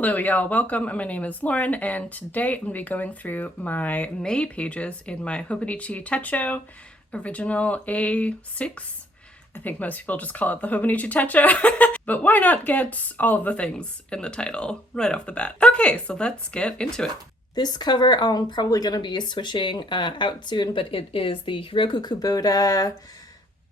Hello y'all, welcome. My name is Lauren and today I'm going to be going through my May pages in my Hobonichi Techo original A6. I think most people just call it the Hobonichi Techo, but why not get all of the things in the title right off the bat? Okay, so let's get into it. This cover I'm probably going to be switching out soon, but it is the Hiroko Kubota.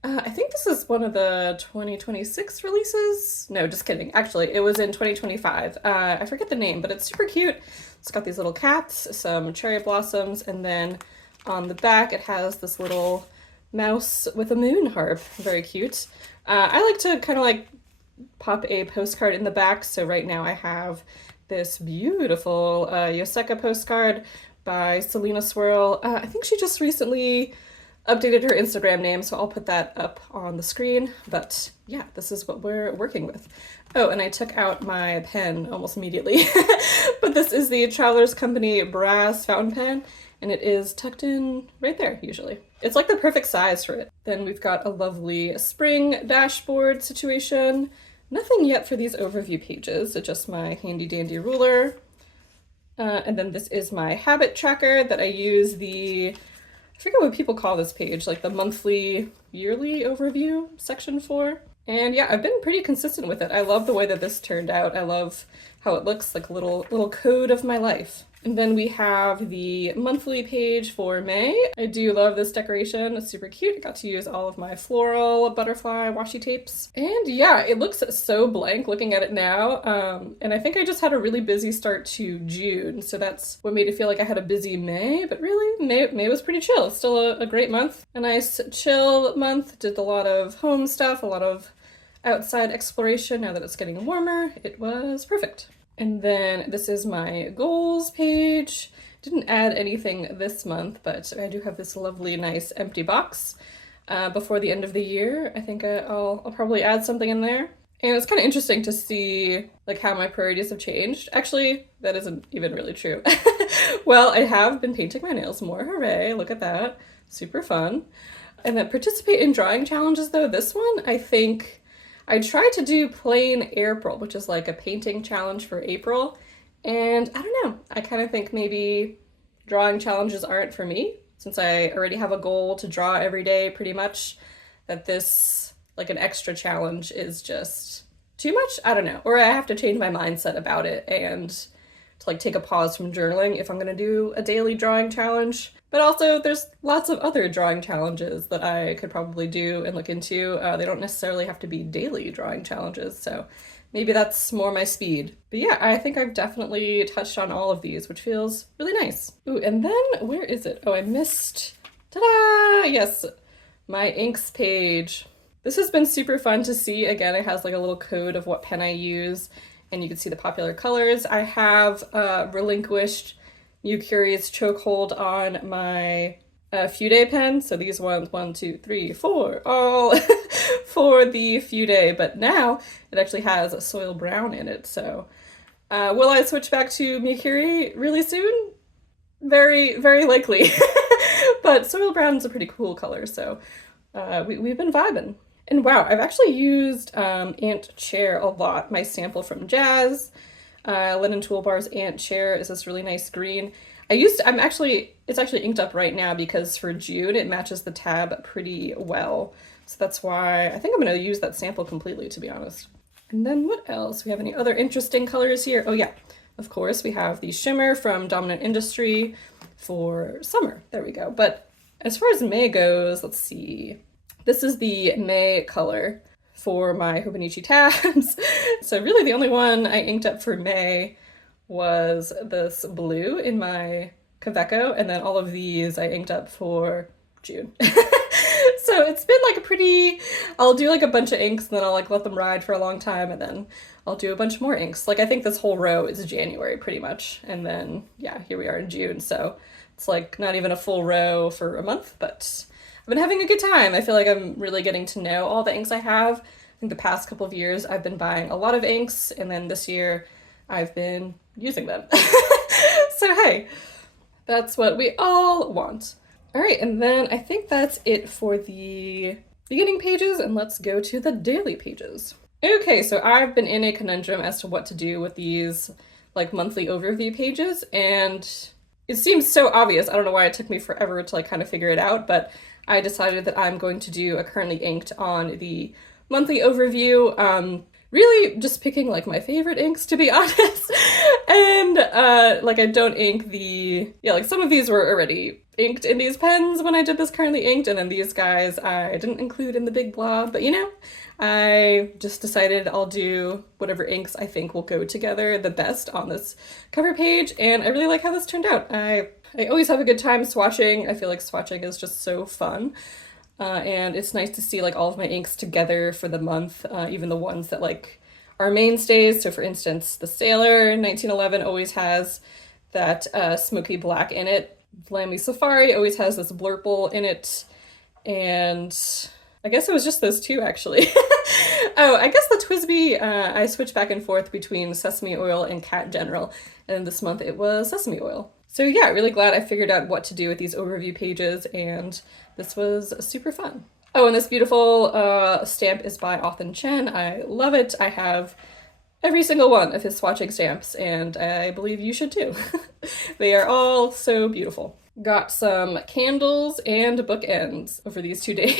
I think this is one of the 2026 releases. No, just kidding. Actually, it was in 2025. I forget the name, but it's super cute. It's got these little cats, some cherry blossoms, and then on the back it has this little mouse with a moon harp. Very cute. I like to kind of like pop a postcard in the back, so right now I have this beautiful Yoseka postcard by Selena Swirl. I think she just recently updated her Instagram name, so I'll put that up on the screen. But yeah, this is what we're working with. Oh, and I took out my pen almost immediately. But this is the Travelers Company brass fountain pen, and it is tucked in right there, usually. It's like the perfect size for it. Then we've got a lovely spring dashboard situation. Nothing yet for these overview pages, it's just my handy dandy ruler. And then this is my habit tracker that I use I forget what people call this page, like the monthly, yearly overview section for. And yeah, I've been pretty consistent with it. I love the way that this turned out. I love how it looks like a little code of my life. And then we have the monthly page for May. I do love this decoration. It's super cute. I got to use all of my floral butterfly washi tapes. And yeah, it looks so blank looking at it now. And I think I just had a really busy start to June. So that's what made it feel like I had a busy May. But really, May was pretty chill. It's still a great month. A nice chill month. Did a lot of home stuff, a lot of outside exploration. Now that it's getting warmer, it was perfect. And then this is my goals page. Didn't add anything this month, but I do have this lovely, nice empty box before the end of the year. I think I'll probably add something in there. And it's kind of interesting to see like how my priorities have changed. Actually, that isn't even really true. Well, I have been painting my nails more. Hooray, look at that. Super fun. And then participate in drawing challenges though. This one, I think I tried to do plain April, which is like a painting challenge for April, and I don't know, I kind of think maybe drawing challenges aren't for me, since I already have a goal to draw every day pretty much, that this, like an extra challenge is just too much? I don't know, or I have to change my mindset about it and to like take a pause from journaling if I'm gonna do a daily drawing challenge. But also there's lots of other drawing challenges that I could probably do and look into. They don't necessarily have to be daily drawing challenges, so maybe that's more my speed. But yeah, I think I've definitely touched on all of these, which feels really nice. Ooh, and then where is it? Oh, I missed, ta-da! Yes, my inks page. This has been super fun to see. Again, it has like a little code of what pen I use, and you can see the popular colors. I have relinquished Yukuri's chokehold on my Fude pen. So these ones, 1, 2, 3, 4, all for the Fude, but now it actually has a soil brown in it. So will I switch back to Yukuri really soon? Very, very likely. But soil brown is a pretty cool color, so we've been vibing. And wow, I've actually used Ant Chair a lot. My sample from Jazz. Linen Toolbar's Ant Chair is this really nice green. It's actually inked up right now because for June it matches the tab pretty well. So that's why I think I'm going to use that sample completely, to be honest. And then what else? We have any other interesting colors here? Oh yeah, of course we have the shimmer from Dominant Industry for summer. There we go. But as far as May goes, let's see. This is the May color for my Hobonichi tabs. So really the only one I inked up for May was this blue in my Kaveco, and then all of these I inked up for June. So it's been like I'll do like a bunch of inks and then I'll like let them ride for a long time and then I'll do a bunch more inks. Like I think this whole row is January pretty much. And then yeah, here we are in June. So it's like not even a full row for a month, but I've been having a good time. I feel like I'm really getting to know all the inks I have. I think the past couple of years I've been buying a lot of inks, and then this year I've been using them. So hey, that's what we all want. All right, and then I think that's it for the beginning pages, and let's go to the daily pages. Okay, so I've been in a conundrum as to what to do with these like monthly overview pages, and it seems so obvious. I don't know why it took me forever to like kind of figure it out, but I decided that I'm going to do a currently inked on the monthly overview. Really just picking like my favorite inks, to be honest. And like I don't ink like some of these were already inked in these pens when I did this currently inked, and then these guys I didn't include in the big blob, but you know, I just decided I'll do whatever inks I think will go together the best on this cover page, and I really like how this turned out. I always have a good time swatching. I feel like swatching is just so fun. And it's nice to see like all of my inks together for the month, even the ones that like are mainstays. So for instance, the Sailor 1911 always has that smoky black in it. Vlammy Safari always has this blurple in it. And I guess it was just those two actually. Oh, I guess the TWSBI, I switched back and forth between sesame oil and Cat General. And this month it was sesame oil. So yeah, really glad I figured out what to do with these overview pages, and this was super fun. Oh, and this beautiful stamp is by Authen Chen. I love it. I have every single one of his swatching stamps, and I believe you should too. They are all so beautiful. Got some candles and bookends over these 2 days.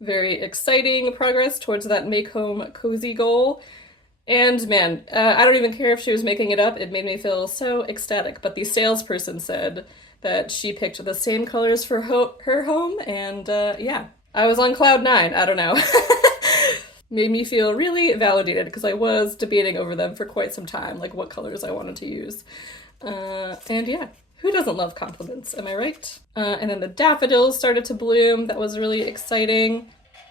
Very exciting progress towards that make home cozy goal. And man, I don't even care if she was making it up. It made me feel so ecstatic. But the salesperson said that she picked the same colors for her home, and yeah, I was on cloud 9. I don't know. Made me feel really validated because I was debating over them for quite some time, like what colors I wanted to use. And yeah, who doesn't love compliments, am I right? And then the daffodils started to bloom. That was really exciting.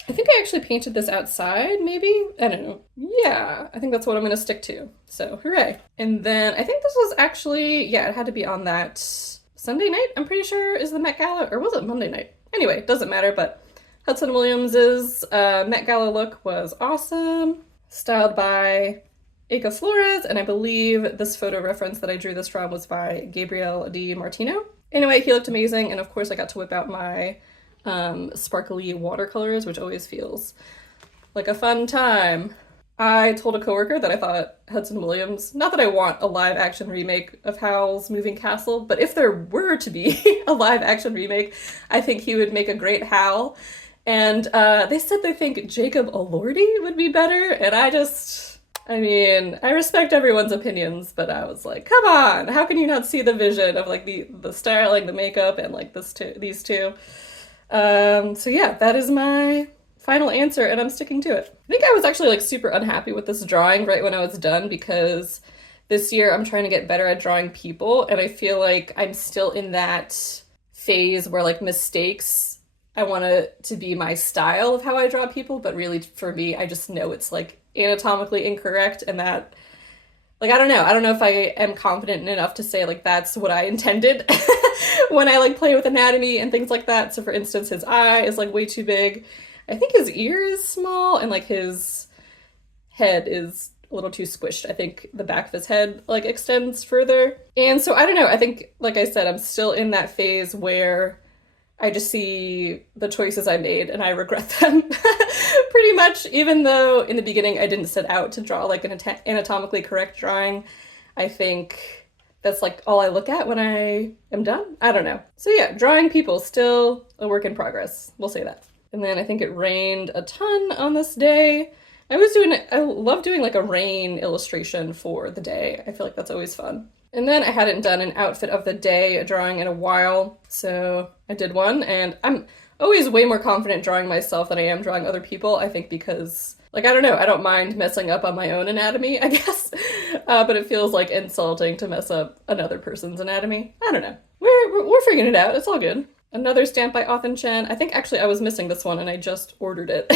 I think I actually painted this outside, maybe? I don't know. Yeah, I think that's what I'm gonna stick to. So, hooray. And then I think this was actually, yeah, it had to be on that Sunday night, I'm pretty sure, is the Met Gala, or was it Monday night? Anyway, doesn't matter, but Hudson Williams's Met Gala look was awesome. Styled by Eka Flores, and I believe this photo reference that I drew this from was by Gabriel Di Martino. Anyway, he looked amazing, and of course I got to whip out my sparkly watercolors, which always feels like a fun time. I told a coworker that I thought Hudson Williams, not that I want a live action remake of Howl's Moving Castle, but if there were to be a live action remake, I think he would make a great Howl. And they said they think Jacob Elordi would be better, and I mean, I respect everyone's opinions, but I was like, come on, how can you not see the vision of like the styling, the makeup, and like these two? So yeah, that is my final answer, and I'm sticking to it. I think I was actually like super unhappy with this drawing right when I was done, because this year I'm trying to get better at drawing people, and I feel like I'm still in that phase where like mistakes, I want it to be my style of how I draw people, but really for me, I just know it's like anatomically incorrect, and that, like, I don't know if I am confident enough to say like that's what I intended when I like play with anatomy and things like that. So for instance, his eye is like way too big. I think his ear is small, and like his head is a little too squished. I think the back of his head like extends further. And so I don't know, I think, like I said, I'm still in that phase where I just see the choices I made and I regret them pretty much, even though in the beginning I didn't set out to draw like an anatomically correct drawing. I think that's like all I look at when I am done. I don't know. So yeah, drawing people, still a work in progress. We'll say that. And then I think it rained a ton on this day. I love doing like a rain illustration for the day. I feel like that's always fun. And then I hadn't done an outfit of the day drawing in a while, so I did one, and I'm always way more confident drawing myself than I am drawing other people, I think because, like, I don't know, I don't mind messing up on my own anatomy, I guess, but it feels like insulting to mess up another person's anatomy. I don't know. We're figuring it out. It's all good. Another stamp by Authen Chen. I think actually I was missing this one and I just ordered it.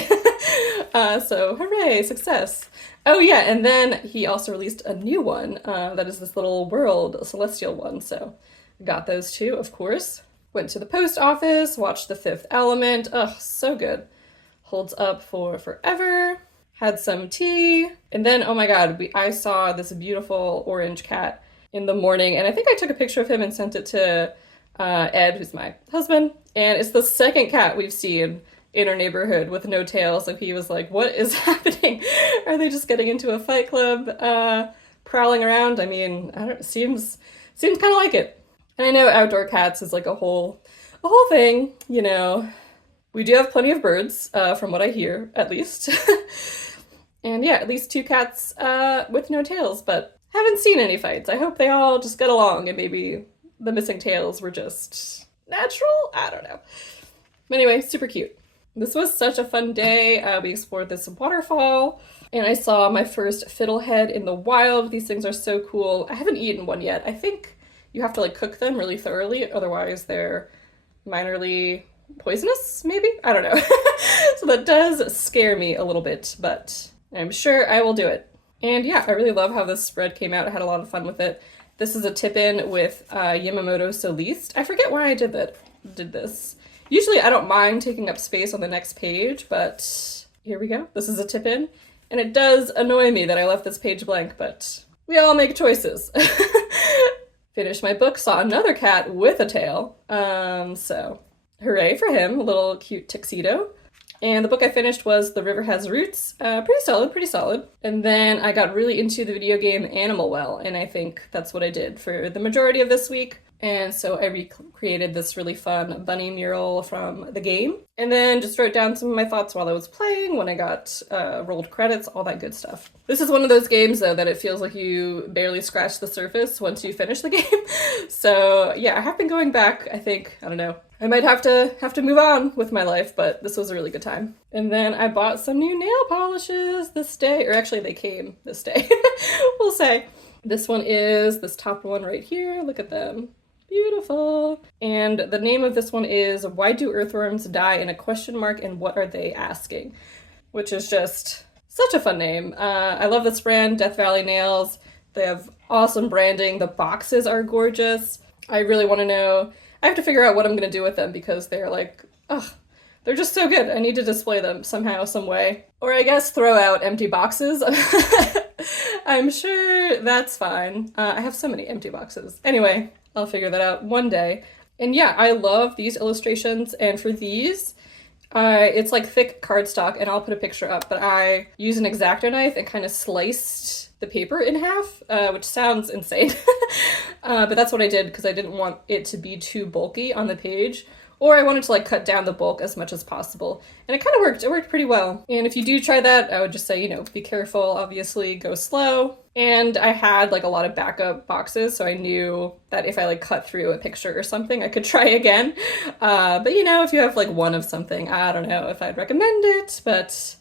So hooray, success. Oh yeah, and then he also released a new one that is this little world, a celestial one. So got those two, of course. Went to the post office, watched The Fifth Element. Ugh, so good. Holds up for forever. Had some tea. And then, oh my god, I saw this beautiful orange cat in the morning, and I think I took a picture of him and sent it to Ed, who's my husband, and it's the second cat we've seen in our neighborhood with no tail, so he was like, what is happening? Are they just getting into a fight club? prowling around. I mean, I don't, seems kind of like it. And I know outdoor cats is like a whole thing, you know. We do have plenty of birds, from what I hear, at least. And yeah, at least 2 cats with no tails, but haven't seen any fights. I hope they all just get along and maybe the missing tails were just natural? I don't know. But anyway, super cute. This was such a fun day. We explored this waterfall and I saw my first fiddlehead in the wild. These things are so cool. I haven't eaten one yet. I think you have to like cook them really thoroughly, otherwise they're minorly poisonous, maybe? I don't know. So that does scare me a little bit, but I'm sure I will do it. And yeah, I really love how this spread came out. I had a lot of fun with it. This is a tip-in with Yamamoto Soliste. I forget why I did this. Usually I don't mind taking up space on the next page, but here we go. This is a tip-in. And it does annoy me that I left this page blank, but we all make choices. Finished my book, saw another cat with a tail. So hooray for him, a little cute tuxedo. And the book I finished was The River Has Roots. Pretty solid. And then I got really into the video game Animal Well, and I think that's what I did for the majority of this week. And so I recreated this really fun bunny mural from the game. And then just wrote down some of my thoughts while I was playing, when I got rolled credits, all that good stuff. This is one of those games, though, that it feels like you barely scratch the surface once you finish the game. So yeah, I have been going back, I think, I don't know. I might have to move on with my life, but this was a really good time. And then I bought some new nail polishes this day, or actually they came this day, we'll say. This one is this top one right here. Look at them. Beautiful. And the name of this one is Why Do Earthworms Die in a Question Mark and What Are They Asking? Which is just such a fun name. I love this brand, Death Valley Nails. They have awesome branding. The boxes are gorgeous. I really want to know. I have to figure out what I'm going to do with them because they're like, ugh, they're just so good. I need to display them somehow, some way. Or I guess throw out empty boxes. I'm sure that's fine. I have so many empty boxes. Anyway, I'll figure that out one day. And yeah, I love these illustrations. And for these, it's like thick cardstock, and I'll put a picture up, but I used an X-Acto knife and kind of sliced the paper in half, which sounds insane. But that's what I did because I didn't want it to be too bulky on the page, or I wanted to like cut down the bulk as much as possible. And it kind of worked. It worked pretty well. And if you do try that, I would just say, you know, be careful, obviously, go slow. And I had like a lot of backup boxes, so I knew that if I like cut through a picture or something, I could try again. But you know, if you have like one of something, I don't know if I'd recommend it, but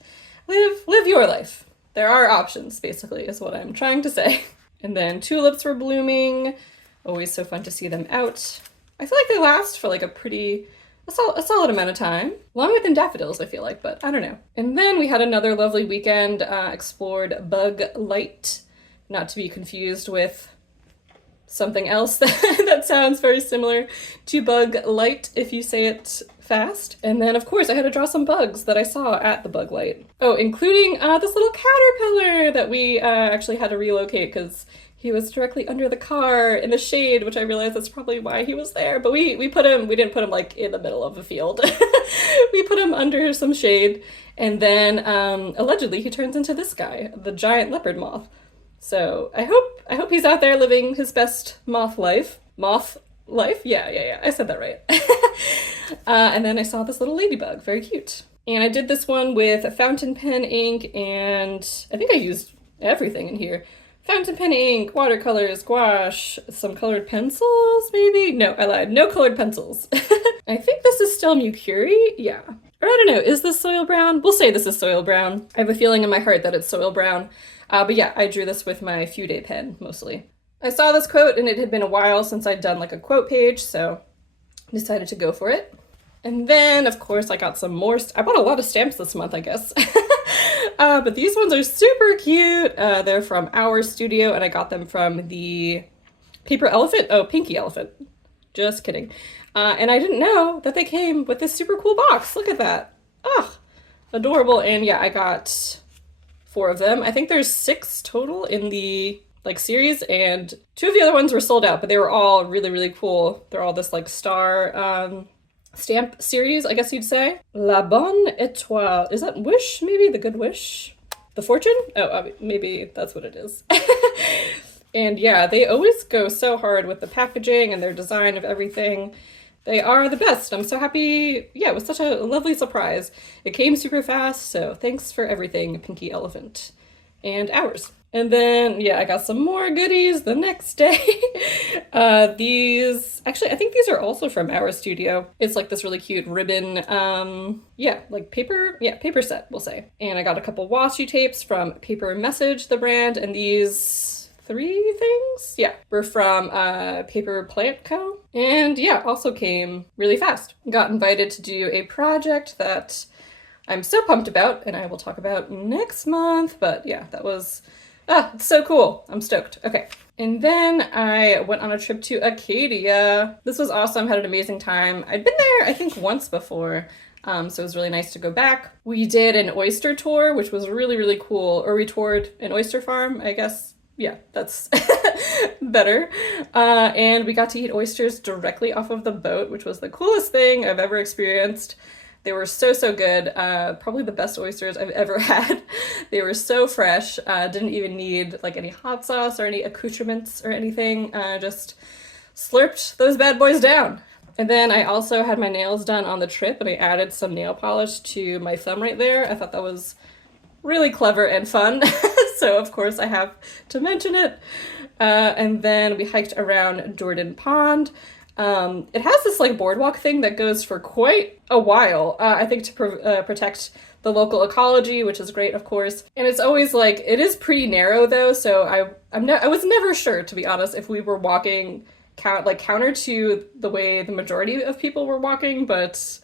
live your life. There are options, basically, is what I'm trying to say. And then tulips were blooming. Always so fun to see them out. I feel like they last for like a solid amount of time. Longer than daffodils, I feel like, but I don't know. And then we had another lovely weekend, explored Bug Light, not to be confused with something else that sounds very similar to Bug Light if you say it fast. And then, of course, I had to draw some bugs that I saw at the Bug Light. Oh, including this little caterpillar that we actually had to relocate because he was directly under the car in the shade, which I realized that's probably why he was there. But we didn't put him like in the middle of a field. We put him under some shade, and then allegedly he turns into this guy, the giant leopard moth. So I hope he's out there living his best moth life. Moth life? Yeah, I said that right. And then I saw this little ladybug, very cute. And I did this one with a fountain pen ink, and I think I used everything in here. Fountain pen ink, watercolors, gouache, some colored pencils, maybe? No, I lied. No colored pencils. I think this is still Mucuri. Yeah. Or I don't know, is this soil brown? We'll say this is soil brown. I have a feeling in my heart that it's soil brown. But yeah, I drew this with my Few Day pen, mostly. I saw this quote, and it had been a while since I'd done like a quote page, so I decided to go for it. And then, of course, I got some more. I bought a lot of stamps this month, I guess. But these ones are super cute. They're from Our Studio, and I got them from the Paper Elephant. Oh, Pinky Elephant. Just kidding. And I didn't know that they came with this super cool box. Look at that. Ah, adorable. And yeah, I got 4 of them. I think there's 6 total in the like series, and 2 of the other ones were sold out, but they were all really, really cool. They're all this like star stamp series, I guess you'd say. La Bonne Étoile. Is that Wish, maybe? The Good Wish? The Fortune? Oh, maybe that's what it is. And yeah, they always go so hard with the packaging and their design of everything. They are the best. I'm so happy. Yeah, it was such a lovely surprise. It came super fast, so thanks for everything, Pinky Elephant. And ours. And then, yeah, I got some more goodies the next day. Actually, I think these are also from our studio. It's like this really cute ribbon, like paper set, we'll say. And I got a couple washi tapes from Paper Message, the brand, and these 3 things, yeah, were from Paper Plant Co. And yeah, also came really fast. Got invited to do a project that I'm so pumped about, and I will talk about next month, but yeah, that was, it's so cool. I'm stoked. Okay. And then I went on a trip to Acadia. This was awesome, had an amazing time. I'd been there, I think, once before, so it was really nice to go back. We did an oyster tour, which was really, really cool, or we toured an oyster farm, I guess. Yeah, that's better. And we got to eat oysters directly off of the boat, which was the coolest thing I've ever experienced. They were so, so good. Probably the best oysters I've ever had. They were so fresh. Didn't even need like any hot sauce or any accoutrements or anything. Just slurped those bad boys down. And then I also had my nails done on the trip, and I added some nail polish to my thumb right there. I thought that was really clever and fun. So of course I have to mention it. And then we hiked around Jordan Pond. It has this like boardwalk thing that goes for quite a while, I think to protect the local ecology, which is great, of course. And it's always like, it is pretty narrow though, so I was never sure, to be honest, if we were walking counter to the way the majority of people were walking, but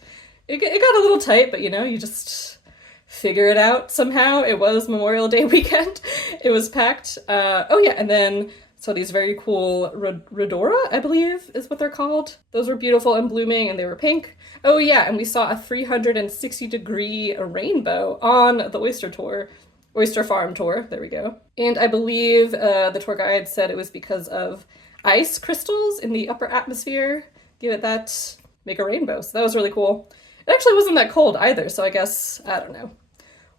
it got a little tight, but you know, you just figure it out somehow. It was Memorial Day weekend. It was packed. Oh yeah, and then so these very cool Rhodora, I believe is what they're called. Those were beautiful and blooming, and they were pink. Oh yeah, and we saw a 360-degree rainbow on the oyster farm tour. There we go. And I believe the tour guide said it was because of ice crystals in the upper atmosphere. Give it that, make a rainbow. So that was really cool. It actually wasn't that cold either, so I guess, I don't know.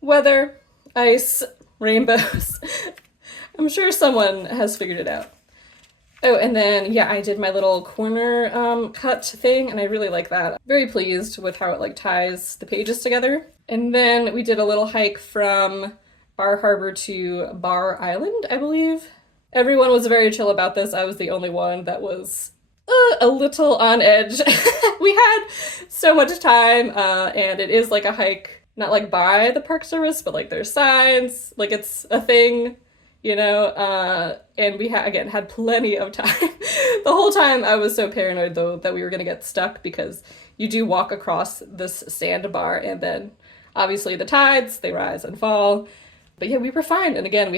Weather, ice, rainbows. I'm sure someone has figured it out. Oh, and then, yeah, I did my little corner cut thing, and I really like that. Very pleased with how it like ties the pages together. And then we did a little hike from Bar Harbor to Bar Island, I believe. Everyone was very chill about this. I was the only one that was a little on edge. We had so much time, and it is like a hike, not like by the Park Service, but like there's signs, like it's a thing. You know, and we had plenty of time. The whole time I was so paranoid though that we were gonna get stuck, because you do walk across this sandbar, and then obviously the tides, they rise and fall. But yeah, we were fine. And again,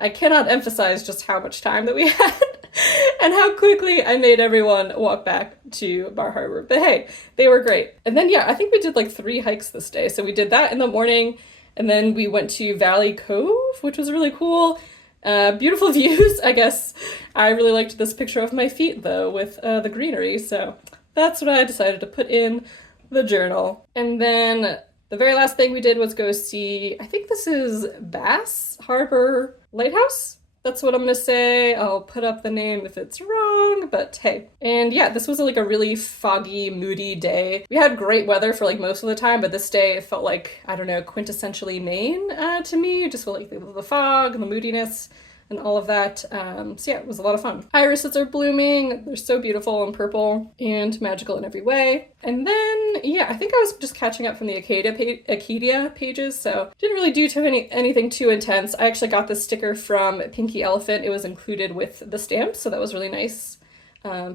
I cannot emphasize just how much time that we had and how quickly I made everyone walk back to Bar Harbor. But hey, they were great. And then yeah, I think we did like 3 hikes this day. So we did that in the morning, and then we went to Valley Cove, which was really cool. Beautiful views, I guess. I really liked this picture of my feet, though, with the greenery. So that's what I decided to put in the journal. And then the very last thing we did was go see, I think this is Bass Harbor Lighthouse. That's what I'm gonna say. I'll put up the name if it's wrong, but hey. And yeah, this was like a really foggy, moody day. We had great weather for like most of the time, but this day it felt like, I don't know, quintessentially Maine to me. It just felt like the fog and the moodiness and all of that. So yeah, it was a lot of fun. Irises are blooming. They're so beautiful and purple and magical in every way. And then, yeah, I think I was just catching up from the Acadia pages, so didn't really do anything too intense. I actually got this sticker from Pinky Elephant. It was included with the stamp, so that was really nice.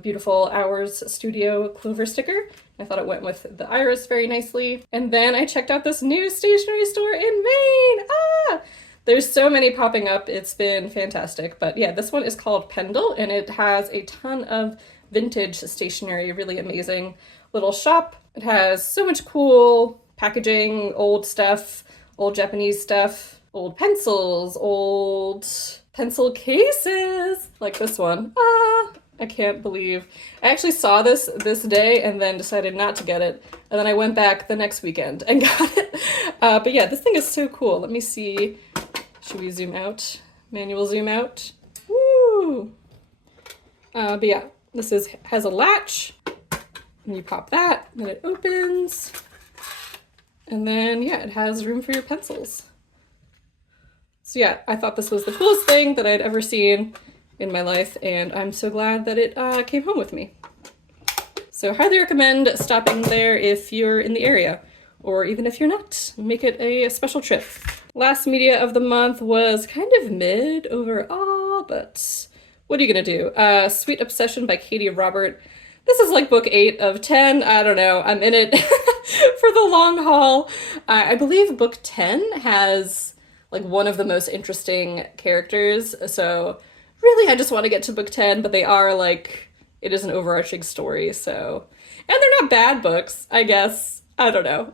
Beautiful Hours Studio Clover sticker. I thought it went with the iris very nicely. And then I checked out this new stationery store in Maine. There's so many popping up. It's been fantastic. But yeah, this one is called Pendle, and it has a ton of vintage stationery, really amazing little shop. It has so much cool packaging, old stuff, old Japanese stuff, old pencils, old pencil cases, like this one. I can't believe. I actually saw this day and then decided not to get it. And then I went back the next weekend and got it. But yeah, this thing is so cool. Let me see. Should we zoom out? Manual zoom out. Woo! But yeah, this has a latch, and you pop that, and then it opens, and then yeah, it has room for your pencils. So yeah, I thought this was the coolest thing that I'd ever seen in my life, and I'm so glad that it came home with me. So highly recommend stopping there if you're in the area, or even if you're not, make it a special trip. Last media of the month was kind of mid overall, but what are you gonna do? Sweet Obsession by Katie Robert. This is like book 8 of 10. I don't know. I'm in it for the long haul. I believe book 10 has like one of the most interesting characters. So really, I just want to get to book 10, but they are like, it is an overarching story. So, and they're not bad books, I guess. I don't know.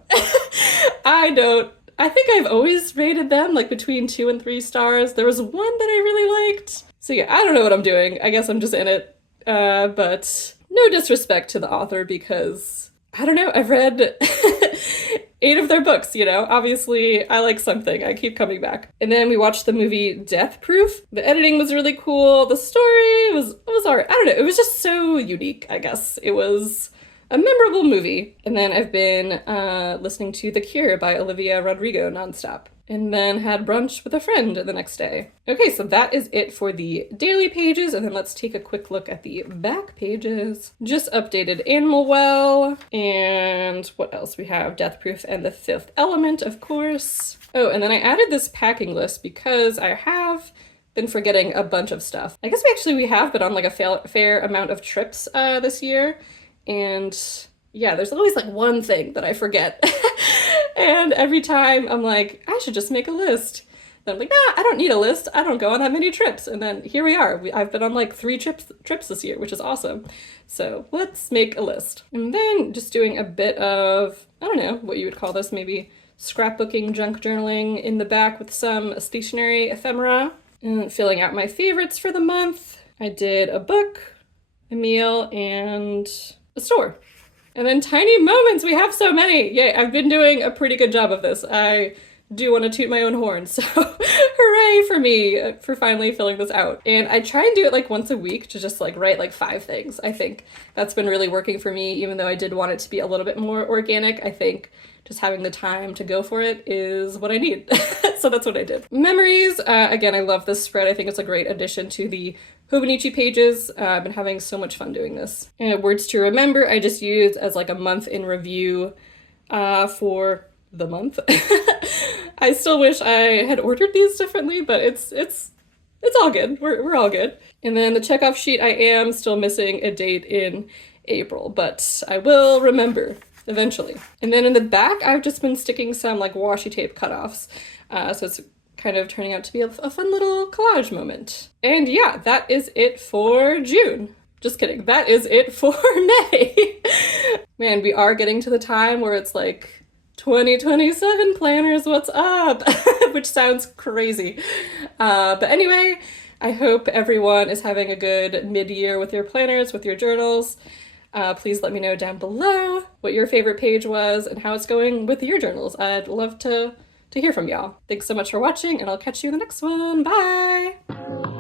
I think I've always rated them like between 2 and 3 stars. There was one that I really liked. So yeah, I don't know what I'm doing. I guess I'm just in it. But no disrespect to the author because, I don't know, I've read 8 of their books, you know? Obviously, I like something. I keep coming back. And then we watched the movie Death Proof. The editing was really cool. The story was alright. I don't know. It was just so unique, I guess. It was a memorable movie. And then I've been listening to The Cure by Olivia Rodrigo nonstop. And then had brunch with a friend the next day. Okay, so that is it for the daily pages, and then let's take a quick look at the back pages. Just updated Animal Well, and what else? We have Death Proof and The Fifth Element, of course. Oh, and then I added this packing list because I have been forgetting a bunch of stuff. I guess we have been on like a fair amount of trips this year, and yeah, there's always like one thing that I forget. And every time I'm like, I should just make a list. Then I'm like, nah, I don't need a list. I don't go on that many trips. And then here we are. I've been on like 3 trips this year, which is awesome. So let's make a list. And then just doing a bit of, I don't know what you would call this, maybe scrapbooking, junk journaling in the back with some stationery ephemera. And filling out my favorites for the month. I did a book, a meal, and a store. And then tiny moments, we have so many. Yay, I've been doing a pretty good job of this. I do want to toot my own horn, so hooray for me for finally filling this out. And I try and do it like once a week to just like write like 5 things. I think that's been really working for me, even though I did want it to be a little bit more organic. I think just having the time to go for it is what I need. So that's what I did. Memories, again, I love this spread. I think it's a great addition to the hobonichi pages. I've been having so much fun doing this. And words to remember, I just used as like a month in review for the month. I still wish I had ordered these differently, but it's all good. We're all good. And then the checkoff sheet, I am still missing a date in April, but I will remember eventually. And then in the back, I've just been sticking some like washi tape cutoffs. So it's kind of turning out to be a fun little collage moment. And yeah, that is it for June. Just kidding. That is it for May. Man, we are getting to the time where it's like 2027 planners, what's up? Which sounds crazy. But anyway, I hope everyone is having a good mid-year with your planners, with your journals. Please let me know down below what your favorite page was and how it's going with your journals. I'd love to hear from y'all. Thanks so much for watching, and I'll catch you in the next one. Bye!